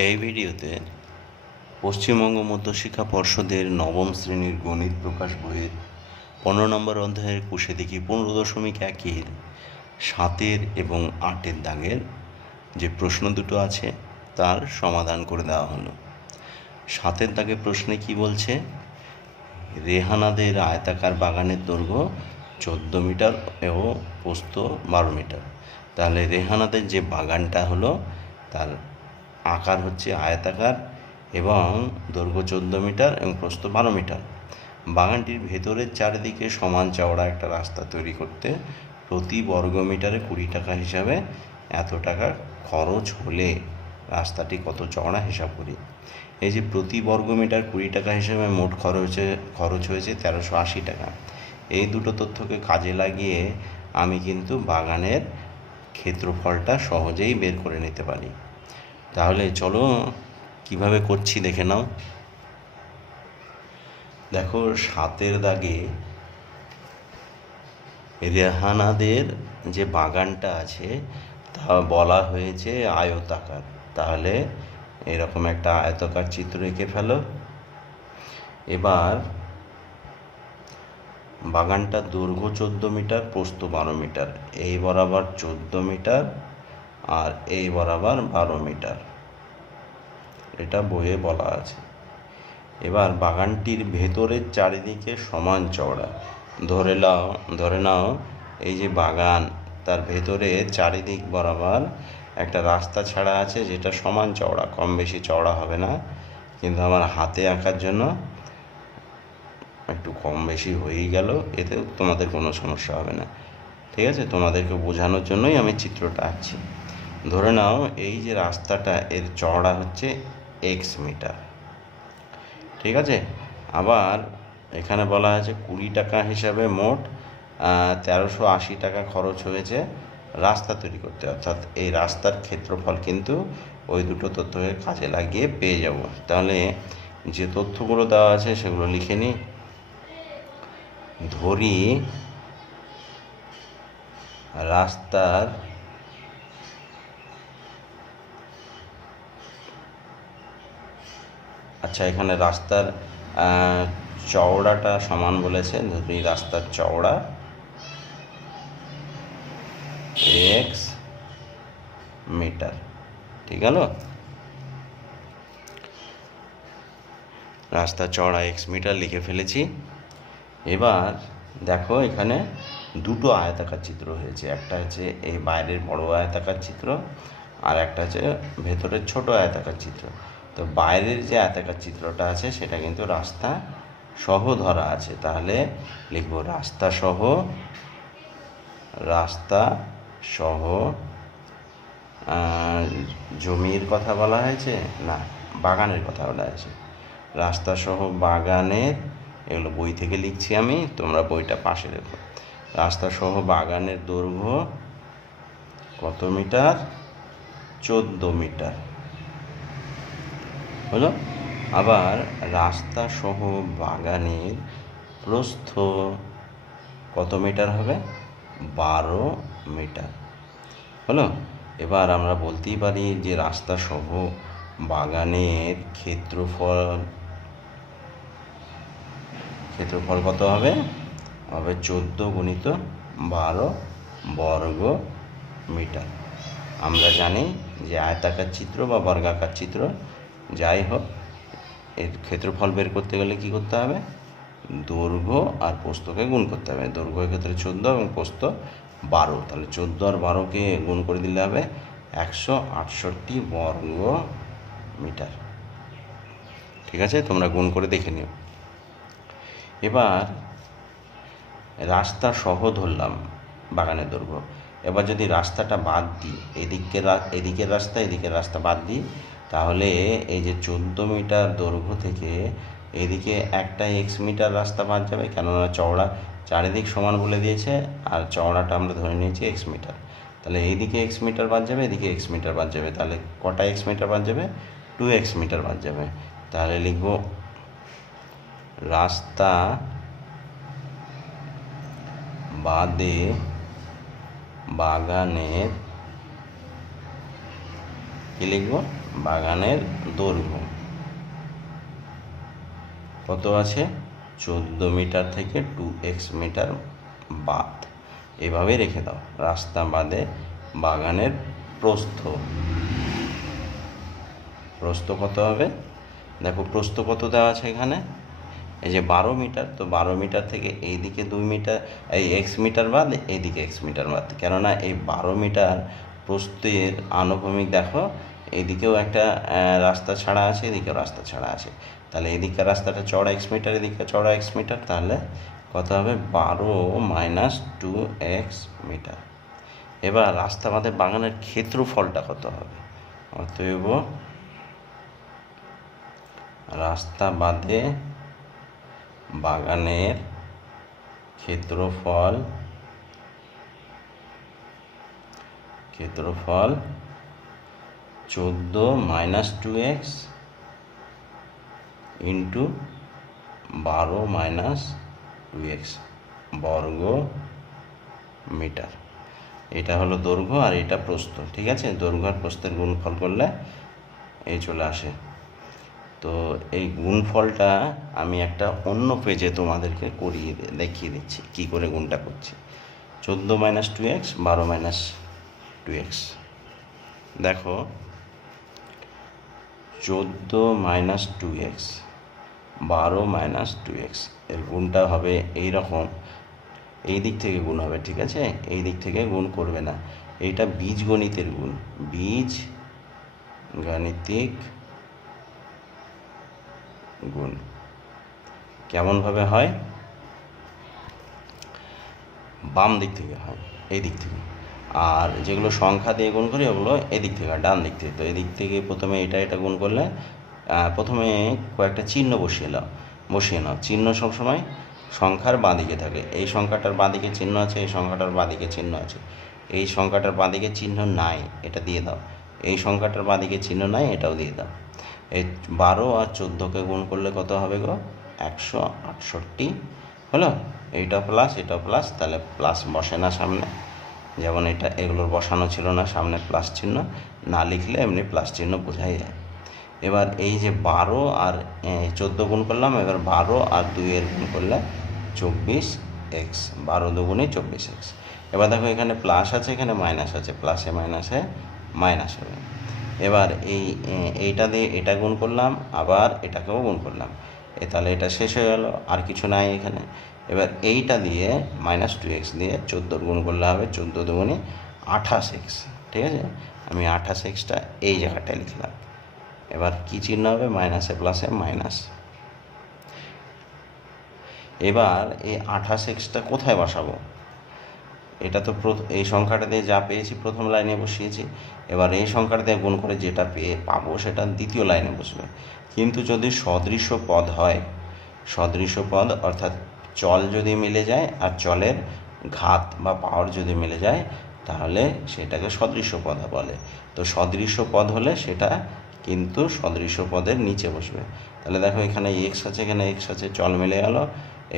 এই ভিডিওতে পশ্চিমবঙ্গ মধ্যশিক্ষা পর্ষদের নবম শ্রেণীর গণিত প্রকাশ বইয়ের 15 নম্বর অধ্যায়ের কুশে দেখি 15.1-এর 7 এবং 8 দাগের যে প্রশ্ন দুটো আছে তার সমাধান করে দেওয়া হলো। 7 দাগের প্রশ্নে কি বলছে? রেহানাদের আয়তাকার বাগানের দৈর্ঘ্য 14 মিটার ও প্রস্থ 12 মিটার। তাহলে রেহানাদের যে বাগানটা হলো তার আকার হচ্ছে আয়তাকার এবং দৈর্ঘ্য 14 মিটার এবং প্রস্থ 12 মিটার। বাগানটির ভেতরের চারিদিকে সমান চওড়া একটা রাস্তা তৈরি করতে প্রতি বর্গ মিটারে 20 টাকা হিসাবে এত টাকা খরচ হলে রাস্তাটি কত চওড়া হিসাব করি। এই যে প্রতি বর্গ মিটার 20 টাকা হিসেবে মোট খরচ হয়েছে 1380 টাকা। এই দুটো তথ্যকে কাজে লাগিয়ে আমি কিন্তু বাগানের ক্ষেত্রফলটা সহজেই বের করে নিতে পারি। তাহলে চলো কিভাবে করছি দেখে নাও। দেখো 7 দাগে রেহানাদের যে বাগানটা আছে তা বলা হয়েছে আয়তাকার। তাহলে এরকম একটা আয়তাকার চিত্র এঁকে ফেলো। এবার বাগানটার দৈর্ঘ্য 14 মিটার, প্রস্থ 12 মিটার, এই বরাবর 14 মিটার আর এই বরাবর 12 মিটার, এটা বইয়ে বলা আছে। এবার বাগানটির ভেতরের চারিদিকে সমান চওড়া ধরে নাও এই যে বাগান, তার ভেতরে চারিদিক বরাবর একটা রাস্তা ছাড়া আছে যেটা সমান চওড়া, কম বেশি চওড়া হবে না, কিন্তু আমার হাতে আঁকার জন্য একটু কম বেশি হয়েই গেল, এতে তোমাদের কোনো সমস্যা হবে না। ঠিক আছে, তোমাদেরকে বোঝানোর জন্যই আমি চিত্রটা আঁকছি। ধরে নাও এই যে রাস্তাটা, এর চওড়া হচ্ছে x মিটার। ঠিক আছে, আবার এখানে বলা আছে 20 টাকা হিসাবে মোট 1380 টাকা খরচ হয়েছে রাস্তা তৈরি করতে, অর্থাৎ এই রাস্তার ক্ষেত্রফল কিন্তু ওই দুটো তথ্যকে কাজে লাগিয়ে পেয়ে যাব। তাহলে যে তথ্যগুলো দেওয়া আছে সেগুলো লিখে নিই। ধরি রাস্তার এখানে রাস্তার চওড়াটা সমান বলেছে, ধরি রাস্তার চওড়া x মিটার। ঠিক হলো, রাস্তার চওড়া x মিটার লিখে ফেলেছি। এবার দেখো এখানে দুটো আয়তাকার চিত্র হয়েছে, একটা হচ্ছে এই বাইরের বড় আয়তাকার চিত্র আর একটা হচ্ছে ভেতরের ছোট আয়তাকার চিত্র। তো বাইরের যে আয়তাকার চিত্রটা আছে সেটা কিন্তু রাস্তা সহ ধরা আছে, তাহলে লিখব রাস্তা সহ জমির কথা বলা হয়েছে না, বাগানের কথা বলা হয়েছে। রাস্তা সহ বাগানের, এগুলো বই থেকে লিখছি আমি, তোমরা বইটা পাশে রেখো। রাস্তা সহ বাগানের দৈর্ঘ্য কত মিটার? 14 মিটার হলো। আবার রাস্তা সহ বাগানের প্রস্থ কত মিটার হবে? 12 মিটার হলো। এবার আমরা বলতেই পারি যে রাস্তা সহ বাগানের ক্ষেত্রফল কত হবে? 14 গুণিত 12 বর্গ মিটার। আমরা জানি যে আয়তাকার চিত্র বা বর্গাকার চিত্র যাই হোক, এর ক্ষেত্রফল বের করতে গেলে কি করতে হবে? দৈর্ঘ্য আর প্রস্থকে গুণ করতে হবে। দৈর্ঘ্যের ক্ষেত্রে 14 এবং প্রস্থ 12, তাহলে 14 আর 12কে গুণ করে দিলে হবে 168 বর্গ মিটার। ঠিক আছে, তোমরা গুণ করে দেখে নিও। এবার রাস্তা সহ ধরলাম বাগানের দৈর্ঘ্য। এবার যদি রাস্তাটা বাদ দিই, এদিকের রাস্তা বাদ দিই, তাহলে এই যে 14 মিটার দৈর্ঘ্য থেকে এদিকে একটা x মিটার রাস্তা বাদ যাবে, কেননা চওড়া চারিদিক সমান বলে দিয়েছে আর চওড়াটা আমরা ধরে নিয়েছি x মিটার। তাহলে এইদিকে x মিটার বাদ যাবে, এদিকে x মিটার বাদ যাবে, তাহলে কটা x মিটার বাদ যাবে? 2x মিটার বাদ যাবে। তাহলে লিখব রাস্তা বাদে বাগানের কি লিখব? বাগানের দৈর্ঘ্য কত আছে, 14 মিটার থেকে 2x মিটার বাদ। এভাবে রেখে দাও। রাস্তা বাদে বাগানের প্রস্থ কত হবে, দেখো প্রস্থ কত দেওয়া আছে এখানে, এই যে 12 মিটার, তো 12 মিটার থেকে এইদিকে 2 মিটার, এই এক্স মিটার বাদ, এইদিকে এক্স মিটার বাদ, কেননা এই 12 মিটার প্রস্থের আনুভূমিক দেখো এদিকেও একটা রাস্তা ছাড়া আছে, এদিকেও রাস্তা ছাড়া আছে, তাহলে এদিকের রাস্তাটা চড়া এক্স মিটার, এদিকে চড়া এক্স মিটার, তাহলে কত হবে 12 মাইনাস 2x মিটার। এবার রাস্তা বাদে বাগানের ক্ষেত্রফলটা কত হবে, অতএব রাস্তা বাদে বাগানের ক্ষেত্রফল 14 minus 2x into 12 minus 2x বর্গ মিটার। এটা হলো দৈর্ঘ্য আর এটা প্রস্থ, ঠিক আছে। দৈর্ঘ্য আর প্রস্থের গুণফল করলে এই চলে আসে। তো এই গুণফলটা আমি একটা অন্য পেজে তোমাদেরকে দেখিয়ে দিচ্ছি কী করে গুণটা করছি। 14 মাইনাস 2x 12 মাইনাস 2x, দেখো 14 মাইনাস 2x 12 মাইনাস 2x এর গুণটা হবে এই রকম, এই দিক থেকে গুণ হবে, ঠিক আছে, এই দিক থেকে গুণ করবে না, এইটা বীজগণিতের গুণ, বীজগাণিতিক গুণ। কেমনভাবে হয়, বাম দিক থেকে হয়, এই দিক থেকে, আর যেগুলো সংখ্যা দিয়ে গুণ করি ওগুলো এদিক থেকে ডান দিক থেকে। তো এদিক থেকে প্রথমে এটা গুণ করলে প্রথমে কয়েকটা চিহ্ন বসিয়ে নাও। চিহ্ন সবসময় সংখ্যার বাঁ দিকে থাকে, এই সংখ্যাটার বাঁ দিকে চিহ্ন আছে, এই সংখ্যাটার বাঁ দিকে চিহ্ন আছে, এই সংখ্যাটার বাঁ দিকে চিহ্ন নাই, এটা দিয়ে দাও, এই সংখ্যাটার বাঁ দিকে চিহ্ন নাই, এটাও দিয়ে দাও। এই 12 আর 14কে গুণ করলে কত হবে গো, 168 হলো। এইটা প্লাস, এটা প্লাস, তাহলে প্লাস বসে না সামনে, যেমন এগুলোর বসানো ছিল না সামনে প্লাস চিহ্ন, না লিখলে এমনি প্লাস চিহ্ন বোঝাই যায়। এবার এই যে 12 আর 14 গুণ করলাম, এবার 12 আর 2 এর গুণ করলে 24x, 12 দুগুণে 24x। এবার দেখো এখানে প্লাস আছে, এখানে মাইনাস আছে, প্লাসে মাইনাসে মাইনাস হবে। এবার এইটা দিয়ে এটা গুণ করলাম, আবার এটাকেও গুণ করলাম, তাহলে এটা শেষ হয়ে গেল, আর কিছু নাই এখানে। এবার এইটা দিয়ে মাইনাস 2x দিয়ে 14 গুণ করলে হবে 14 দুগুণে 28x, ঠিক আছে। আমি 28xটা এই জায়গাটায় লিখলাম। এবার কী চিহ্ন হবে, মাইনাসে প্লাসে মাইনাস। এবার এই 28xটা কোথায় বসাবো, এটা তো এই সংখ্যাটা দিয়ে যা পেয়েছি প্রথম লাইনে বসিয়েছি, এবার এই সংখ্যাটা দিয়ে গুণ করে যেটা পাবো সেটা দ্বিতীয় লাইনে বসবে। কিন্তু যদি সদৃশ্য পদ হয়, সদৃশ্য পদ অর্থাৎ চল যদি মিলে যায় আর চলের ঘাত বা পাওয়ার যদি মিলে যায়, তাহলে সেটাকে সদৃশ্য পদ বলে। তো সদৃশ্য পদ হলে সেটা কিন্তু সদৃশ্য পদের নিচে বসবে। তাহলে দেখো এখানে এক্স আছে, এখানে এক্স আছে, চল মিলে গেল,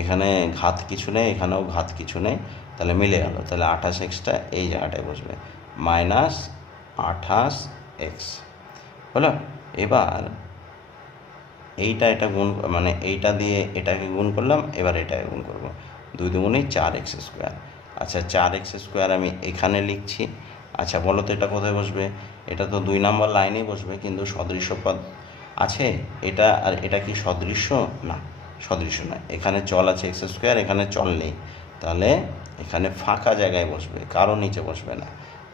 এখানে ঘাত কিছু নেই, এখানেও ঘাত কিছু নেই, তাহলে মিলে গেল, তাহলে 28xটা এই জায়গাটায় বসবে, মাইনাস 28x হলো। এবার এটা গুণ, মানে এইটা দিয়ে এটাকে গুণ করলাম, এবার এটাকে গুণ করব, 2 দুগুণে 4x স্কোয়ার। আচ্ছা 4x স্কোয়ার আমি এখানে লিখছি। আচ্ছা বলো তো এটা কোথায় বসবে, এটা তো 2 নম্বর লাইনেই বসবে, কিন্তু সদৃশ্য পদ আছে, এটা আর এটা কি সদৃশ্য, না সদৃশ্য নয়। এখানে চল আছে এক্স স্কোয়ার, এখানে চল নেই, তাহলে এখানে ফাঁকা জায়গায় বসবে, কারো নিচে বসবে না।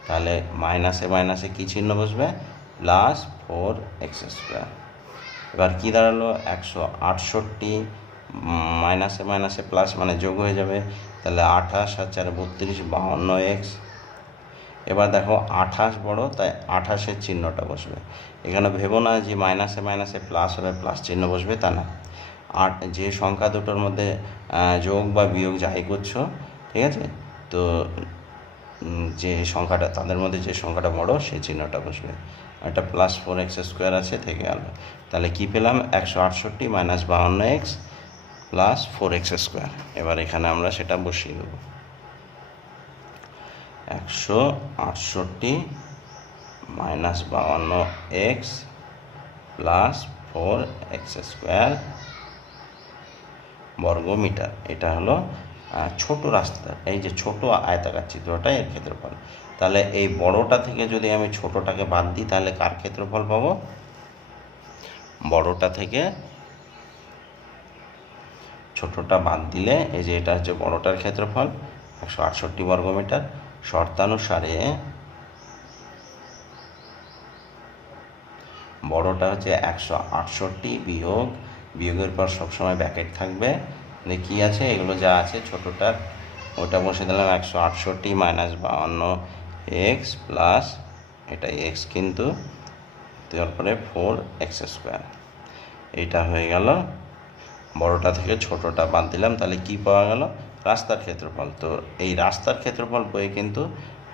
তাহলে মাইনাসে মাইনাসে কী চিহ্ন বসবে, প্লাস 4x স্কোয়ার। এবার কী দাঁড়ালো, 168 মাইনাসে মাইনাসে প্লাস মানে যোগ হয়ে যাবে, তাহলে 28 আর 4 32, 52x। এবার দেখো 28 বড়, তাই 28-এর চিহ্নটা বসবে। এখানে ভেবো না যে মাইনাসে মাইনাসে প্লাস হবে, প্লাস চিহ্ন বসবে, তা না। আর যে সংখ্যা দুটোর মধ্যে যোগ বা বিয়োগ যাই করছো, ঠিক আছে, তো যে সংখ্যাটা তাদের মধ্যে যে সংখ্যাটা বড় সেই চিহ্নটা বসবে। একটা প্লাস 4x স্কোয়ার আছে, থেকে গেল, তাহলে কী পেলাম, 168 minus 52x plus 4x square. এবার এখানে আমরা সেটা বসিয়ে দেবো, 168 মাইনাস 52x প্লাস 4x² বর্গমিটার। এটা হলো ছোট রাস্তার, এই যে ছোট আয়তাকার চিত্রটা এর ক্ষেত্রফল। তাহলে এই বড়টা থেকে যদি আমি ছোটটাকে বাদ দিই তাহলে কার ক্ষেত্রফল পাবো? বড়টা থেকে ছোটটা বাদ দিলে এই যে এটা হচ্ছে বড়টার ক্ষেত্রফল 168 বর্গমিটার। শর্তানুসারে বড়টা হচ্ছে 168 বিয়োগের পর সবসময় ব্র্যাকেট থাকবে। কি আছে এগুলো যা আছে ছোটোটার ওটা বসে দিলাম 168 মাইনাস 52x প্লাস এটা এক্স কিন্তু তারপরে 4x²। এইটা হয়ে গেল। বড়টা থেকে ছোটটা বাদ দিলাম, তাহলে কি পাওয়া গেল? রাস্তার ক্ষেত্রফল। তো এই রাস্তার ক্ষেত্রফল বইয়ে কিন্তু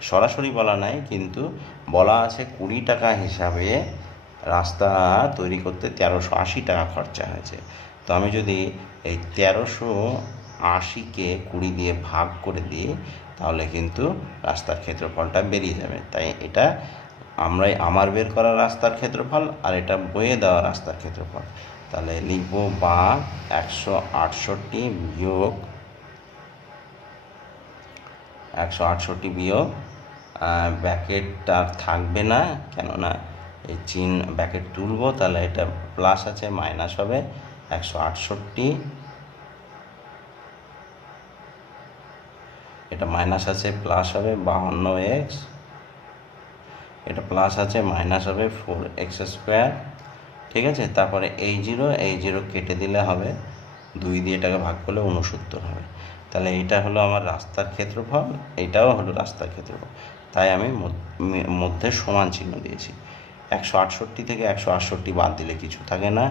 সরাসরি বলা নাই, কিন্তু বলা আছে 20 টাকা হিসাবে রাস্তা তৈরি করতে 1380 টাকা খরচা হয়েছে। তো আমি যদি এই 1380কে 20 দিয়ে ভাগ করে দিই তাহলে কিন্তু রাস্তার ক্ষেত্রফলটা বেরিয়ে যাবে। তাই এটা আমার বের করা রাস্তার ক্ষেত্রফল আর এটা বইয়ে দেওয়া রাস্তার ক্ষেত্রফল। তাহলে লিখব বা 168 বিয়োগ ব্র্যাকেটটা থাকবে না, কেননা এই ব্র্যাকেট তুলব, তাহলে এটা প্লাস আছে মাইনাস হবে 168, এটা মাইনাস আছে প্লাস হবে 52x, এটা প্লাস আছে মাইনাস হবে 4x²। ঠিক আছে, তারপরে এই জিরো কেটে দিলে হবে 2 দিয়ে এটাকে ভাগ করলে 69 হবে। তাহলে এইটা হলো আমার রাস্তার ক্ষেত্রফল, এইটাও হলো রাস্তার ক্ষেত্রফল। তাই আমি মধ্যে সমান চিহ্ন দিয়েছি। 168 থেকে 168 বাদ দিলে কিছু থাকে না,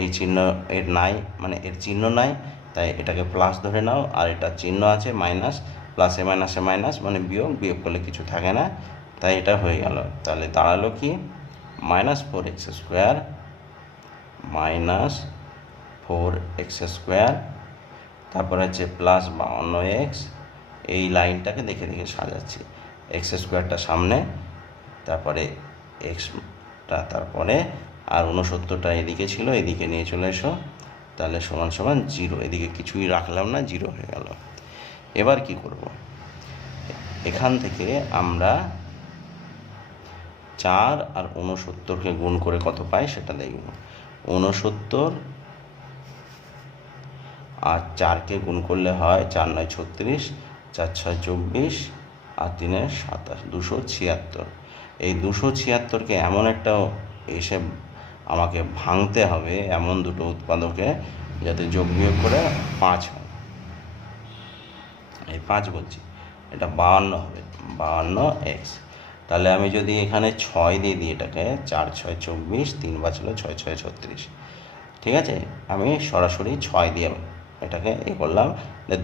এই চিহ্ন এর নাই, মানে এর চিহ্ন নাই, তাই এটাকে প্লাস ধরে নাও। আর এটা চিহ্ন আছে মাইনাস, প্লাসে মাইনাসে মাইনাস মানে বিয়োগ করলে কিছু থাকে না, তাই এটা হয়ে গেল। তাহলে দাঁড়ালো কি -4x² -4x², তারপরে হচ্ছে প্লাস 52x। এই লাইনটাকে দেখে দেখে সাজাচ্ছি, x² সামনে, তারপরে এক্সটা, তারপরে আর 69টা এদিকে ছিল, এদিকে নিয়ে চলে এসো, তাহলে সমান সমান 0। এদিকে কিছুই রাখলাম না, 0 হয়ে গেল। এবার কি করব? এখান থেকে আমরা 4 আর 69কে গুণ করে কত পাই সেটা দেখব। 69 আর 4কে গুণ করলে হয় 4 9 36, 4 6 24 আর 3 27, 276। এই 276কে এমন একটা এসে আমাকে ভাঙতে হবে, এমন দুটো উৎপাদকে, যাতে যোগ বিয়োগ করে 5 হয়। এই 5 বলছি, এটা 52 হবে, 52x। তাহলে আমি যদি এখানে 6 দিয়ে দিই, এটাকে 4 6 24, 3 বাঁচলো 6 6 36। ঠিক আছে, আমি সরাসরি 6 দিয়ে এটাকে করলাম,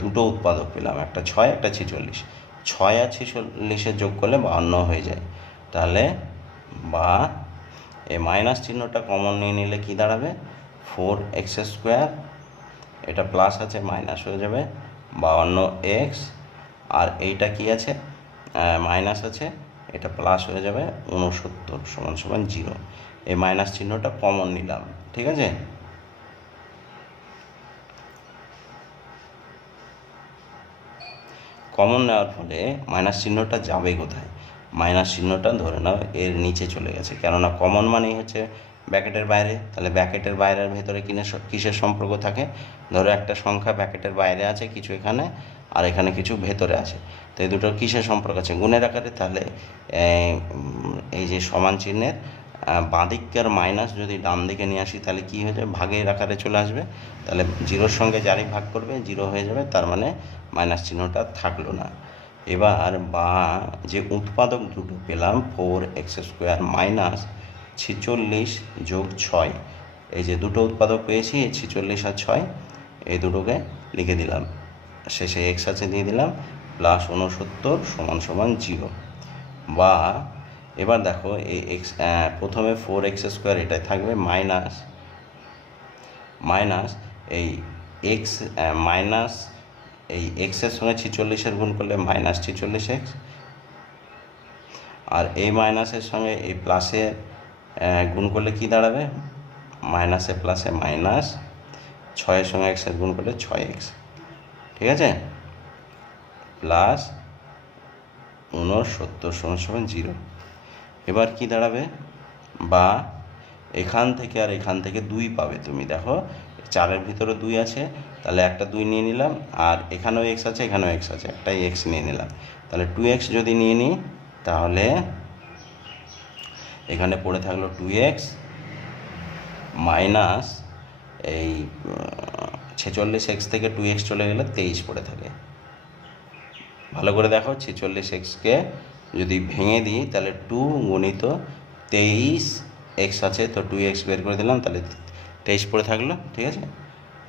দুটো উৎপাদক পেলাম, একটা 6 একটা 46। 6 আর 46 যোগ করলে 52 হয়ে যায়। তাহলে বা এই মাইনাস চিহ্নটা কমন নিয়ে নিলে কি দাঁড়াবে? 4x², এটা প্লাস আছে মাইনাস হয়ে যাবে 52x, আর এইটা কি আছে মাইনাস আছে, এটা প্লাস হয়ে যাবে 69 সমান সমান 0। এই মাইনাস চিহ্নটা কমন নিলাম। ঠিক আছে, কমন নেওয়ার ফলে মাইনাস চিহ্নটা যাবে কোথায়? মাইনাস চিহ্নটা ধরে নাও এর নিচে চলে গেছে, কেননা কমন মানেই হচ্ছে ব্র্যাকেটের বাইরে। তাহলে ব্র্যাকেটের বাইরের ভেতরে কিসের সম্পর্ক থাকে? ধরো একটা সংখ্যা ব্র্যাকেটের বাইরে আছে কিছু এখানে, আর এখানে কিছু ভেতরে আছে, তো এই দুটোর কিসের সম্পর্ক আছে? গুণের আকারে। তাহলে এই যে সমান চিহ্নের বাঁদিককার মাইনাস যদি ডান দিকে নিয়ে আসি তাহলে কী হয়ে যাবে? ভাগের আকারে চলে আসবে। তাহলে 0-র সঙ্গে যারই ভাগ করবে 0 হয়ে যাবে, তার মানে মাইনাস চিহ্নটা থাকলো না। এবার বা যে উৎপাদক দুটো পেলাম 4x² মাইনাস 46 যোগ 6, এই যে দুটো উৎপাদক পেয়েছি 46 আর 6, এই দুটোকে লিখে দিলাম, শেষে x আছে দিয়ে দিলাম, প্লাস 69 সমান সমান 0। বা এবার দেখো এই এক্স, প্রথমে 4x² এটাই থাকবে, মাইনাস এই এক্স মাইনাস এই এক্সের সঙ্গে 46-এর গুণ করলে -46x, আর এই মাইনাসের সঙ্গে এই প্লাসে গুণ করলে কি দাঁড়াবে? মাইনাসে প্লাসে মাইনাস, 6-এর সঙ্গে এক্সের গুণ করলে 6x, ঠিক আছে, প্লাস 69 = 0। এবার কি দাঁড়াবে, বা এখান থেকে আর এখান থেকে 2 পাবে তুমি। দেখো 4-এর ভিতরে 2 আছে, তাহলে একটা 2 নিয়ে নিলাম, আর এখানেও x আছে, এখানেও x আছে, একটাই x নিয়ে নিলাম। তাহলে 2x যদি নিয়ে নিই, তাহলে এখানে পড়ে থাকলো 2x মাইনাস এই 46x থেকে 2x চলে গেলে 23 পড়ে থাকে। ভালো করে দেখো, 46xকে যদি ভেঙে দিই তাহলে 2 গুণিত 23x আছে, তো 2x বের করে দিলাম, তাহলে 23 পড়ে থাকলো, ঠিক আছে,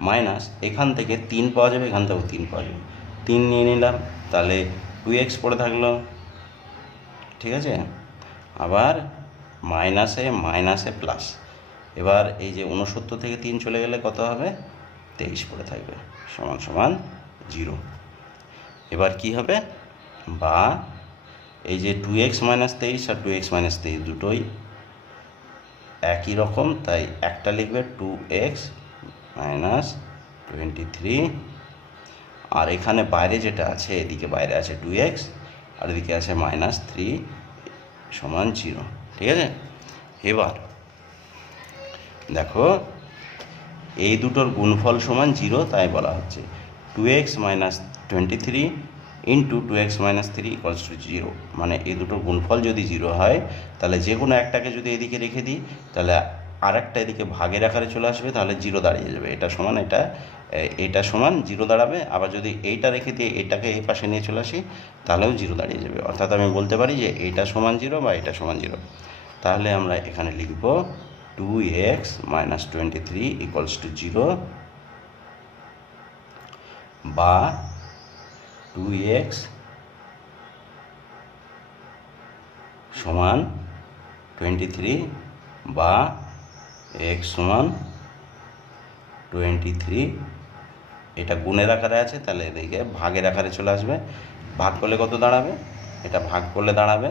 মাইনাস এখান থেকে 3 পাওয়া যাবে, এখান থেকেও 3 পাওয়া যাবে, 3 নিয়ে নিলাম, তাহলে 2x পড়ে থাকলো, ঠিক আছে, আবার মাইনাসে মাইনাসে প্লাস। এবার এই যে 69 থেকে 3 চলে গেলে কত হবে, 23 পড়ে থাকবে, সমান সমান 0। এবার কি হবে, বা এই যে 2x - 23 আর 2x - 23 দুটোই একই রকম, তাই একটা লিখবে 2x - 23, আর এখানে বাইরে যেটা আছে, এদিকে বাইরে আছে 2x আর এদিকে আছে -3 সমান 0, ঠিক আছে। এবার দেখো এই দুটোর গুণফল সমান 0, তাই বলা হচ্ছে 2x - 23 ইন্টু 2x - 3 = 0। মানে এই দুটোর গুণফল যদি 0 হয়, তাহলে যে কোনো একটাকে যদি এদিকে রেখে দিই, তাহলে আর একটা এদিকে ভাগের আকারে চলে আসবে, তাহলে 0 দাঁড়িয়ে যাবে। এটা সমান এটা সমান 0 দাঁড়াবে। আবার যদি এইটা রেখে দিয়ে এটাকে এই পাশে নিয়ে চলে আসি, তাহলেও 0 দাঁড়িয়ে যাবে। অর্থাৎ আমি বলতে পারি যে এটা সমান 0 বা এটা সমান 0। তাহলে আমরা এখানে লিখব 2x - 23 = 0, বা 2x সমান 23 বা x সমান 23। এটা গুণের আকারে আছে, তাহলে এদিকে ভাগের আকারে চলে আসবে। ভাগ করলে কত দাঁড়াবে, এটা ভাগ করলে দাঁড়াবে,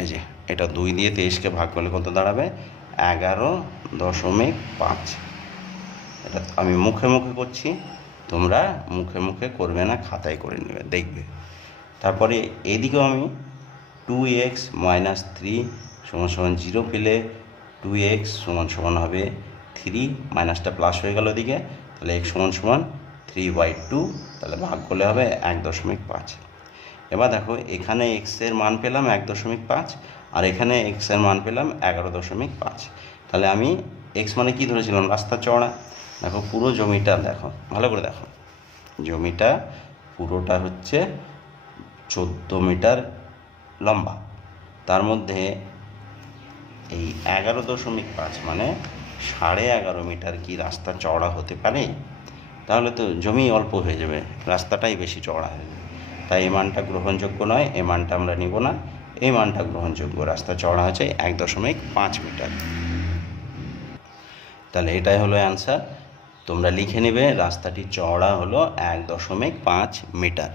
এই যে এটা 2 দিয়ে 23কে ভাগ করলে কত দাঁড়াবে, 11.5। এটা আমি মুখে মুখে করছি, তোমরা মুখে মুখে করবে না, খাতায় করে নেবে, দেখবে। তারপরে এদিকেও আমি 2x - 3 = 0 পেলে 2x সমান হবে 3, মাইনাসটা প্লাস হয়ে গেল এদিকে, তাহলে x সমান 3/2, তাহলে ভাগ করলে হবে 1.5। এবার দেখো এখানে x এর মান পেলাম 1.5, আর এখানে x এর মান পেলাম 11.5। তাহলে আমি x মানে কি ধরেছিলাম, রাস্তা চওড়া। দেখো পুরো জমিটা দেখো, ভালো করে দেখো, জমিটা পুরোটা হচ্ছে 14 মিটার লম্বা, তার মধ্যে এই 11.5 মানে 11.5 মিটার কি রাস্তা চওড়া হতে পারে? তাহলে তো জমি অল্প হয়ে যাবে, রাস্তাটাই বেশি চওড়া হয়ে যাবে। তাই এই মানটা গ্রহণযোগ্য নয়, এই মানটা আমরা নিব না, এই মানটা গ্রহণযোগ্য। রাস্তা চওড়া হচ্ছে 1.5 মিটার। তাহলে এটাই হলো অ্যান্সার। তোমরা লিখে নেবে রাস্তাটি চওড়া হলো 1.5 মিটার,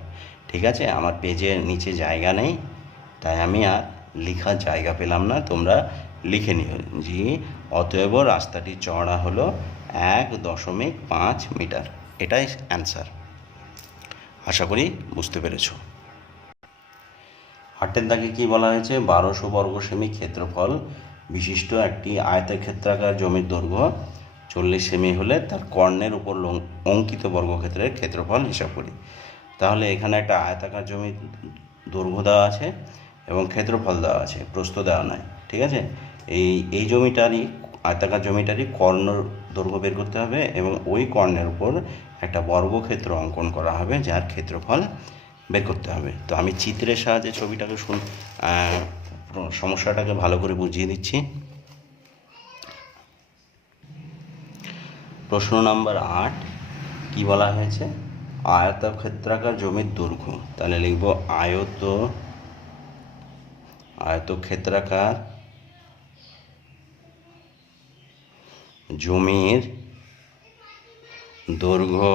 ঠিক আছে। আমার পেজের নিচে জায়গা নেই, তাই আমি আর লেখার জায়গা পেলাম না, তোমরা লিখে নিও যে অতএব রাস্তাটি চওড়া হলো 1.5 মিটার। এটাই অ্যান্সার। আশা করি বুঝতে পেরেছো। 8 দাগে কি বলা হয়েছে, 1200 বর্গ সেমি ক্ষেত্রফল বিশিষ্ট একটি আয়তক্ষেত্রাকার জমির দৈর্ঘ্য 40 সেমি হলে তার কর্ণের উপর অঙ্কিত বর্গক্ষেত্রের ক্ষেত্রফল হিসাব করি। তাহলে এখানে একটা আয়তাকার জমির দৈর্ঘ্য দেওয়া আছে এবং ক্ষেত্রফল দেওয়া আছে, প্রস্থ দেওয়া নয়, ঠিক আছে। এই জমিটারই, আয়তাকার জমিটারই কর্ণ দৈর্ঘ্য বের করতে হবে এবং ওই কর্ণের উপর একটা বর্গক্ষেত্র অঙ্কন করা হবে, যার ক্ষেত্রফল বের করতে হবে। তো আমি চিত্রের সাহায্যে ছবিটাকে সমস্যাটাকে ভালো করে বুঝিয়ে দিচ্ছি। প্রশ্ন নাম্বার 8 কি বলা হয়েছে, আয়তক্ষেত্রাকার জমির দৈর্ঘ্য। তাহলে লিখব আয়তক্ষেত্রাকার জমির দৈর্ঘ্য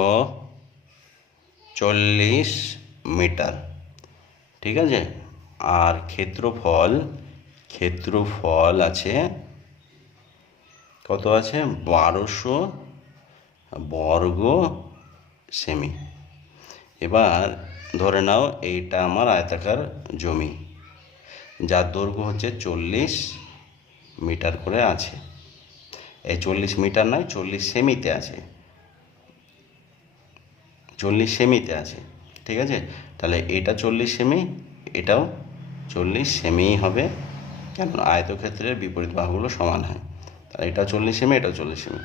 40 মিটার, ঠিক আছে। আর ক্ষেত্রফল ক্ষেত্রফল আছে কত আছে 1200 বর্গ সেমি। এবার ধরে নাও এইটা আমার আয়তাকার জমি, যার দৈর্ঘ্য হচ্ছে 40 মিটার করে আছে। এই 40 মিটার নয়, 40 সেমিতে আছে, 40 সেমিতে আছে, ঠিক আছে। তাহলে এটা 40 সেমি, এটাও 40 সেমিই হবে, কেন আয়তক্ষেত্রের বিপরীত বাহুগুলো সমান হয়। তাহলে এটা 40 সেমি, এটাও 40 সেমি।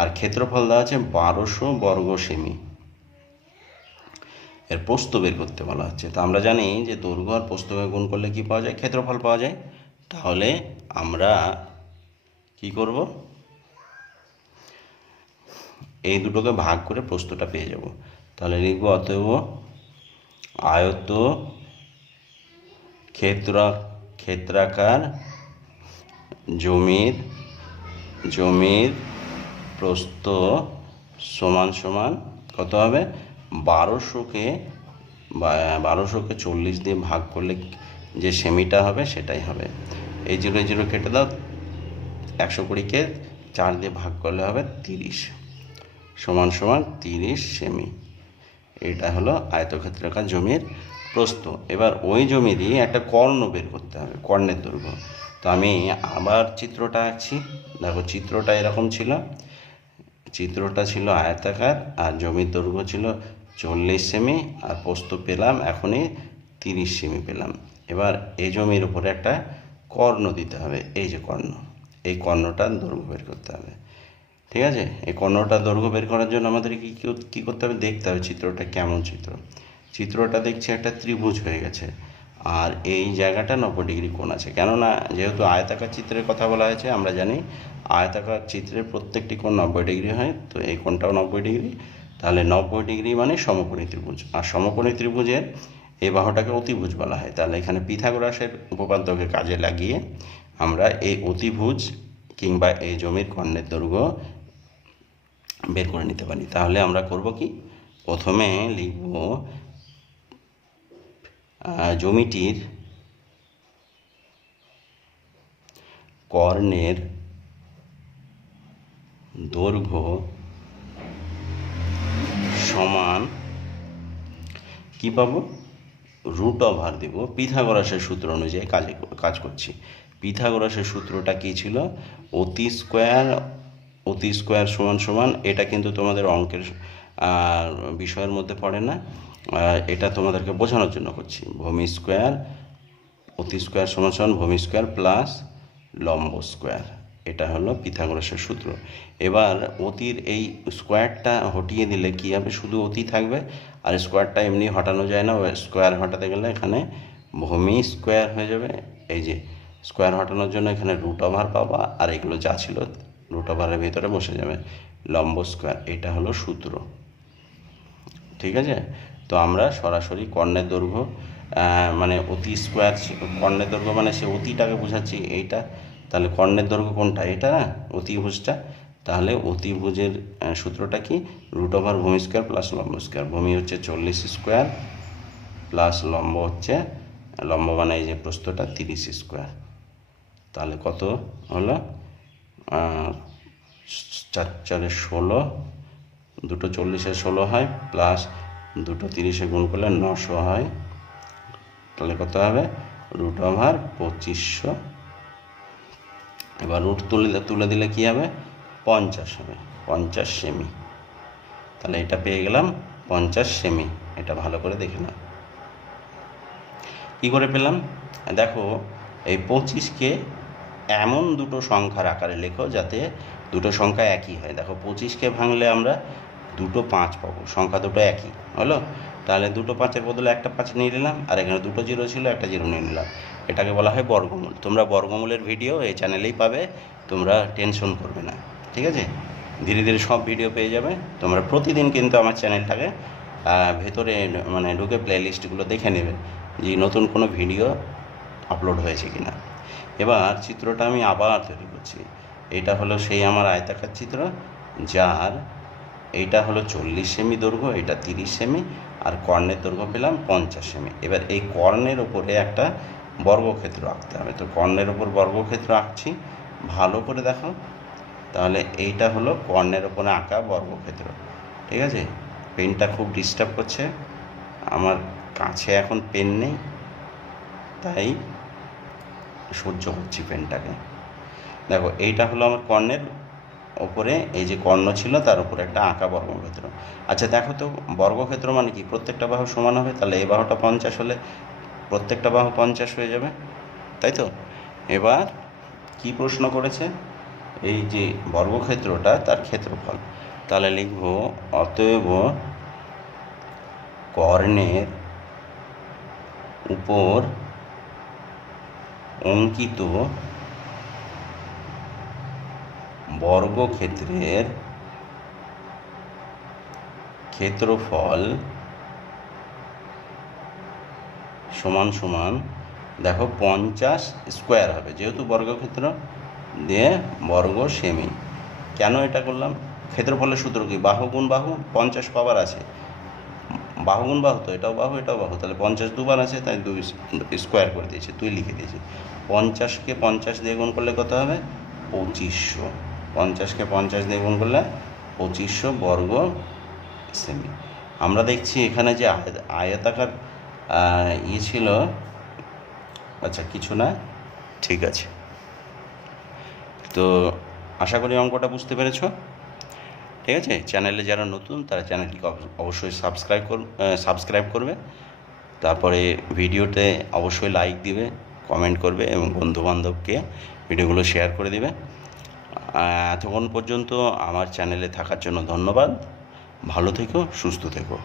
আর ক্ষেত্রফল দেওয়া আছে 1200 বর্গ সেমি। এর প্রস্থ বের করতে বলা হচ্ছে। তো আমরা জানি যে দৈর্ঘ্য আর প্রস্থকে গুণ করলে কি পাওয়া যায়, ক্ষেত্রফল পাওয়া যায়। তাহলে আমরা কি করব, এই দুটোকে ভাগ করে প্রস্থটা পেয়ে যাব। তাহলে লিখব অতএব আয়ত ক্ষেত্রাকার জমির প্রস্থ সমান সমান কত হবে, 1200কে 40 দিয়ে ভাগ করলে যে সেমিটা হবে সেটাই হবে। এই 0 0 কেটে দাও, 120কে 4 দিয়ে ভাগ করলে হবে 30 সমান সমান 30 সেমি। এটা হলো আয়তক্ষেত্রাকার জমির প্রস্থ। এবার ওই জমিরই একটা কর্ণ বের করতে হবে, কর্ণের দৈর্ঘ্য। তো আমি আবার চিত্রটা আঁকছি। দেখো চিত্রটা এরকম ছিল, চিত্রটা ছিল আয়তাকার আর জমির দৈর্ঘ্য ছিল 40 সেমি আর প্রস্থ পেলাম এখনই 30 সেমি পেলাম। এবার এই জমির উপরে একটা কর্ণ দিতে হবে, এই যে কর্ণ, এই কর্ণটার দৈর্ঘ্য বের করতে হবে, ঠিক আছে। এই কর্ণটার দৈর্ঘ্য বের করার জন্য আমাদের কী করতে হবে, দেখতে হবে চিত্রটা কেমন চিত্র। চিত্রটা দেখছি একটা ত্রিভুজ হয়ে গেছে, আর এই জায়গাটা 90 ডিগ্রি কোণ আছে। কেননা যেহেতু আয়তাকার চিত্রের কথা বলা হয়েছে, আমরা জানি আয়তাকার চিত্রের প্রত্যেকটি কোণ 90 ডিগ্রি হয়, তো এই কোণটাও 90 ডিগ্রি। তাহলে 90 ডিগ্রি মানে সমকোণী ত্রিভুজ, আর সমকোণী ত্রিভুজের এই বাহুটাকে অতিভুজ বলা হয়। তাহলে এখানে পিথাগোরাসের উপপাদ্যকে কাজে লাগিয়ে আমরা এই অতিভুজ কিংবা এই জমির কর্ণের দৈর্ঘ্য বের করে নিতে পারি। তাহলে আমরা করব কি, প্রথমে লিখব জমিটির কর্ণের দৈর্ঘ্য সমান কি পাবো, √ দেব। পিথাগোরাসের সূত্র অনুযায়ী কাজ করছি। পিথাগোরাসের সূত্রটা কি ছিল, অতি স্কোয়ার সমান সমান, এটা কিন্তু তোমাদের অঙ্কের বিষয়ের মধ্যে পড়ে না, এটা তোমাদেরকে বোঝানোর জন্য করছি। ভূমি স্কোয়ার, অতি স্কোয়ার সমান সমান ভূমি স্কোয়ার প্লাস লম্ব স্কোয়ার, এটা হলো পিথাগোরাসের সূত্র। এবার অতির এই স্কোয়ারটা হটিয়ে দিলে কী হবে, শুধু অতি থাকবে, আর স্কোয়ারটা এমনি হটানো যায় না, স্কোয়ার হটাতে গেলে এখানে ভূমি স্কোয়ার হয়ে যাবে। এই যে স্কোয়ার হটানোর জন্য এখানে √ পাবা, আর এগুলো যা ছিল √ ভিতরে বসে যাবে, লম্ব স্কোয়ার, এটা হলো সূত্র, ঠিক আছে। তো আমরা সরাসরি কর্ণের দৈর্ঘ্য মানে অতি স্কোয়ার, কর্ণের দৈর্ঘ্য মানে সে অতিটাকে বোঝাচ্ছি এইটা, তাহলে কর্ণের দৈর্ঘ্য কোনটা, এটা না, অতিভুজটা। তাহলে অতিভুজের সূত্রটা কি, √ ভূমি স্কোয়ার প্লাস লম্ব স্কোয়ার। ভূমি হচ্ছে 40 স্কোয়ার প্লাস লম্ব হচ্ছে, লম্ব মানে এই যে প্রস্থটা 30 স্কোয়ার। তাহলে কত হলো, 4 4 16, দুটো 40-এ 16 হয়, প্লাস দুটো 30-এ গুণ করলে 900 হয়। তাহলে কত হবে, √ 2500। এবার রুট তুলে দিলে কী হবে, 50 হবে, 50 সেমি। তাহলে এটা পেয়ে গেলাম 50 সেমি। এটা ভালো করে দেখে নাও কী করে পেলাম। দেখো এই 25কে এমন দুটো সংখ্যার আকারে লেখো যাতে দুটো সংখ্যা একই হয়। দেখো 25কে ভাঙলে আমরা 2 5 পাবো, সংখ্যা দুটো একই হলো। তাহলে 2 5-এর বদলে একটা 5 নিয়ে নিলাম, আর এখানে 2 0 ছিল, একটা 0 নিয়ে নিলাম। এটাকে বলা হয় বর্গমূল। তোমরা বর্গমূলের ভিডিও এই চ্যানেলেই পাবে, তোমরা টেনশন করবে না, ঠিক আছে। ধীরে ধীরে সব ভিডিও পেয়ে যাবে তোমরা। প্রতিদিন কিন্তু আমার চ্যানেলটাকে ভেতরে মানে ঢুকে প্লেলিস্টগুলো দেখে নেবে যে নতুন কোনো ভিডিও আপলোড হয়েছে কিনা। এবার চিত্রটা আমি আবার তৈরি করছি। এটা হলো সেই আমার আয়তাকার চিত্র, যার এইটা হলো 40 সেমি দৈর্ঘ্য, এটা 30 সেমি, আর কর্ণের দৈর্ঘ্য পেলাম 50 সেমি। এবার এই কর্ণের ওপরে একটা বর্গক্ষেত্র আঁকতে হবে। তো কর্ণের ওপর বর্গক্ষেত্র আঁকছি, ভালো করে দেখো। তাহলে এইটা হলো কর্ণের ওপরে আঁকা বর্গক্ষেত্র। ঠিক আছে, পেনটা খুব ডিস্টার্ব করছে, আমার কাছে এখন পেন নেই, তাই সহ্য করছি পেনটাকে। দেখো এইটা হলো আমার কর্ণের ওপরে, এই যে কর্ণ ছিল তার উপরে একটা আঁকা বর্গক্ষেত্র। আচ্ছা দেখো তো, বর্গক্ষেত্র মানে কি? প্রত্যেকটা বাহু সমান হবে, তাহলে এই বাহুটা 50 হলে প্রত্যেকটা বাহু 50 হয়ে যাবে, তাই তো? এবার কি প্রশ্ন করেছে? এই যে বর্গক্ষেত্রটা তার ক্ষেত্রফল, তাহলে লিখব অতএব কর্ণের উপর অঙ্কিত বর্গক্ষেত্রের ক্ষেত্রফল সমান সমান, দেখো 50 স্কোয়ার হবে, যেহেতু বর্গক্ষেত্র দিয়ে বর্গ সেমি। কেন এটা করলাম? ক্ষেত্রফলের সূত্র কি? বাহু গুণ বাহু, 50 পাওয়ার আছে, বাহু গুণ বাহু, তো এটাও বাহু এটাও বাহু, তাহলে 50 দুবার আছে, তাই 2 স্কোয়ার করে দিয়েছি, 2 লিখে দিয়েছি। 50কে 50 দিয়ে গুণ করলে কত হবে? 2500। 50কে 50 দিয়ে গুণ করলে 2500 বর্গ সেমি। আমরা দেখছি এখানে যে আয়তাকার ছিল, আচ্ছা কিছু না, ঠিক আছে। তো আশা করি অঙ্কটা বুঝতে পেরেছো। ঠিক আছে, চ্যানেলে যারা নতুন তারা চ্যানেলটিকে অবশ্যই সাবস্ক্রাইব করবে, তারপরে ভিডিওতে অবশ্যই লাইক দিবে, কমেন্ট করবে এবং বন্ধুবান্ধবকে ভিডিওগুলো শেয়ার করে দিবে। এতক্ষণ পর্যন্ত আমার চ্যানেলে থাকার জন্য ধন্যবাদ। ভালো থেকো, সুস্থ থেকো।